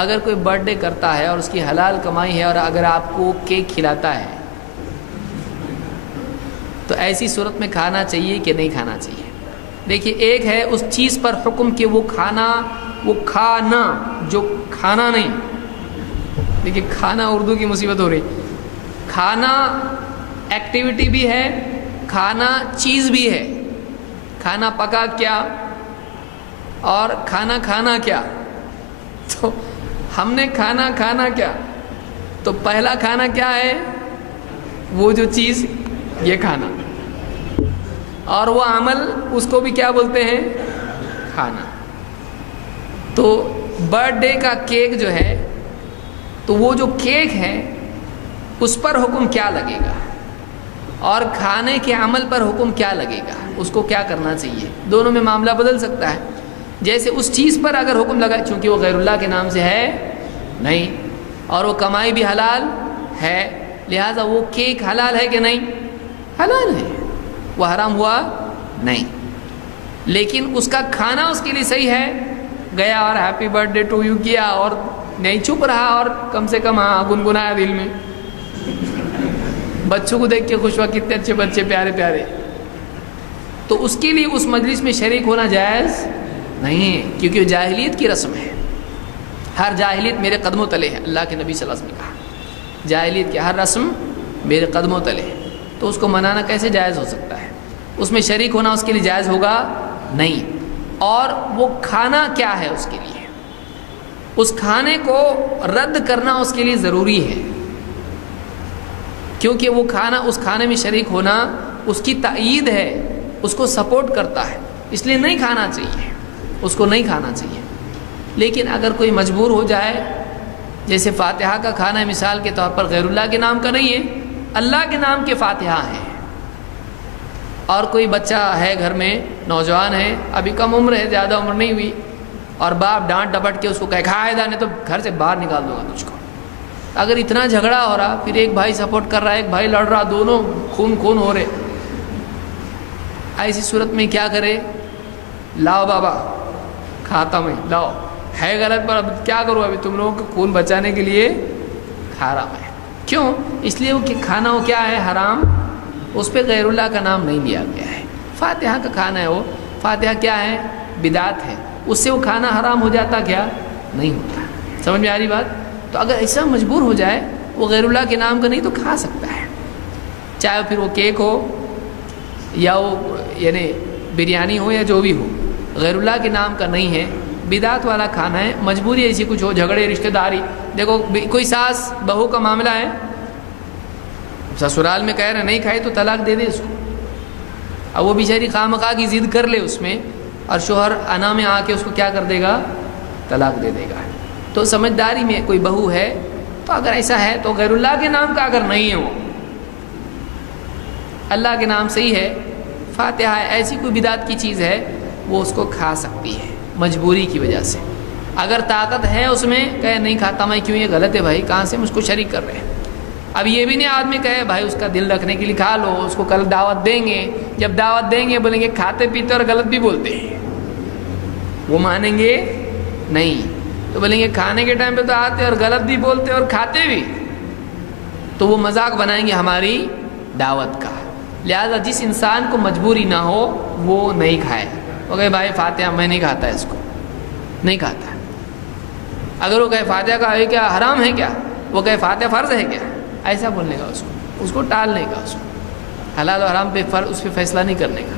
اگر کوئی birth day کرتا ہے اور اس کی حلال کمائی ہے اور اگر آپ کو کیک کھلاتا ہے تو ایسی صورت میں کھانا چاہیے کہ نہیں کھانا چاہیے؟ دیکھیے، ایک ہے اس چیز پر حکم کہ وہ کھانا جو کھانا نہیں. دیکھیے، کھانا اردو کی مصیبت ہو رہی. کھانا ایکٹیویٹی بھی ہے، کھانا چیز بھی ہے. کھانا پکا کیا اور کھانا کیا. تو ہم نے کھانا کیا، تو پہلا کھانا کیا ہے؟ وہ جو چیز، یہ کھانا، اور وہ عمل اس کو بھی کیا بولتے ہیں؟ کھانا. تو برتھ ڈے کا کیک جو ہے، تو وہ جو کیک ہے اس پر حکم کیا لگے گا اور کھانے کے عمل پر حکم کیا لگے گا، اس کو کیا کرنا چاہیے؟ دونوں میں معاملہ بدل سکتا ہے. جیسے اس چیز پر اگر حکم لگا، چونکہ وہ غیر اللہ کے نام سے ہے نہیں اور وہ کمائی بھی حلال ہے، لہذا وہ کیک حلال ہے کہ نہیں؟ حلال ہے، وہ حرام ہوا نہیں. لیکن اس کا کھانا اس کے لیے صحیح ہے، گیا اور happy birthday to you کیا اور نہیں، چپ رہا اور کم سے کم گنگنایا دل میں. بچوں کو دیکھ کے خوش ہوا، کتنے اچھے بچے، پیارے پیارے. تو اس کے لیے اس مجلس میں شریک ہونا جائز نہیں ہے، کیونکہ جاہلیت کی رسم ہے. ہر جاہلیت میرے قدموں تلے ہے، اللہ کے نبی صلی اللہ علیہ وسلم نے کہا جاہلیت کی ہر رسم میرے قدموں تلے ہے. تو اس کو منانا کیسے جائز ہو سکتا ہے؟ اس میں شریک ہونا اس کے لیے جائز ہوگا نہیں. اور وہ کھانا کیا ہے اس کے لیے، اس کھانے کو رد کرنا اس کے لیے ضروری ہے، کیونکہ وہ کھانا، اس کھانے میں شریک ہونا اس کی تائید ہے، اس کو سپورٹ کرتا ہے، اس لیے نہیں کھانا چاہیے، اس کو نہیں کھانا چاہیے. لیکن اگر کوئی مجبور ہو جائے، جیسے فاتحہ کا کھانا ہے مثال کے طور پر، غیر اللہ کے نام کا نہیں ہے، اللہ کے نام کے فاتحہ ہیں، اور کوئی بچہ ہے گھر میں، نوجوان ہے، ابھی کم عمر ہے، زیادہ عمر نہیں ہوئی، اور باپ ڈانٹ ڈپٹ کے اس کو کہے کھائے نہیں تو گھر سے باہر نکال دوں گا تجھ کو. اگر اتنا جھگڑا ہو رہا، پھر ایک بھائی سپورٹ کر رہا ہے، ایک بھائی لڑ رہا، دونوں خون ہو رہے، ایسی صورت میں کیا کرے؟ لاؤ بابا کھاتا میں، لاؤ، ہے غلط پر اب کیا کروں، ابھی تم لوگوں کو خون بچانے کے لیے کھا رہا میں. کیوں؟ اس لیے وہ کھانا وہ کیا ہے؟ حرام. اس پہ غیر اللہ کا نام نہیں لیا گیا ہے. فاتحہ کا کھانا ہے، وہ فاتحہ کیا ہے؟ بدعت ہے، اس سے وہ کھانا حرام ہو جاتا کیا؟ نہیں ہوتا. سمجھ میں آ رہی بات؟ تو اگر ایسا مجبور ہو جائے، وہ غیر اللہ کے نام کا نہیں تو کھا سکتا ہے، چاہے پھر وہ کیک ہو یا وہ یعنی بریانی ہو یا جو بھی ہو، غیر اللہ کے نام کا نہیں ہے، بدعت والا کھانا ہے. مجبوری ایسی کچھ ہو، جھگڑے، رشتہ داری، دیکھو کوئی ساس بہو کا معاملہ ہے، سسرال میں کہہ رہے نہیں کھائی تو طلاق دے دے اس کو. اب وہ بیچاری خواہ کی ضد کر لے اس میں، اور شوہر انا میں آ کے اس کو کیا کر دے گا؟ طلاق دے دے گا. تو سمجھداری میں کوئی بہو ہے، تو اگر ایسا ہے تو غیر اللہ کے نام کا اگر نہیں ہے، وہ اللہ کے نام صحیح ہے، فاتحہ ہے، ایسی کوئی بدعت کی چیز ہے، وہ اس کو کھا سکتی ہے مجبوری کی وجہ سے. اگر طاقت ہے اس میں، کہے نہیں کھاتا میں، کیوں؟ یہ غلط ہے بھائی، کہاں سے مجھ کو شریک کر رہے ہیں. اب یہ بھی نہیں آدمی کہے بھائی اس کا دل رکھنے کے لیے کھا لو، اس کو کل دعوت دیں گے، جب دعوت دیں گے بولیں گے کھاتے پیتے اور غلط بھی بولتے ہیں، وہ مانیں گے نہیں. تو بولیں گے کھانے کے ٹائم پہ تو آتے اور غلط بھی بولتے اور کھاتے بھی، تو وہ مذاق بنائیں گے ہماری دعوت کا. لہذا جس انسان کو مجبوری نہ ہو وہ نہیں کھائے. وہ کہے بھائی فاتحہ میں نہیں کھاتا، اس کو نہیں کھاتا. اگر وہ کہے فاتحہ کا ہے کیا حرام ہے کیا، وہ کہے فاتحہ فرض ہے کیا، ایسا بولنے کا، اس کو ٹالنے کا، اس کو حلال و حرام پہ اس پہ فیصلہ نہیں کرنے کا.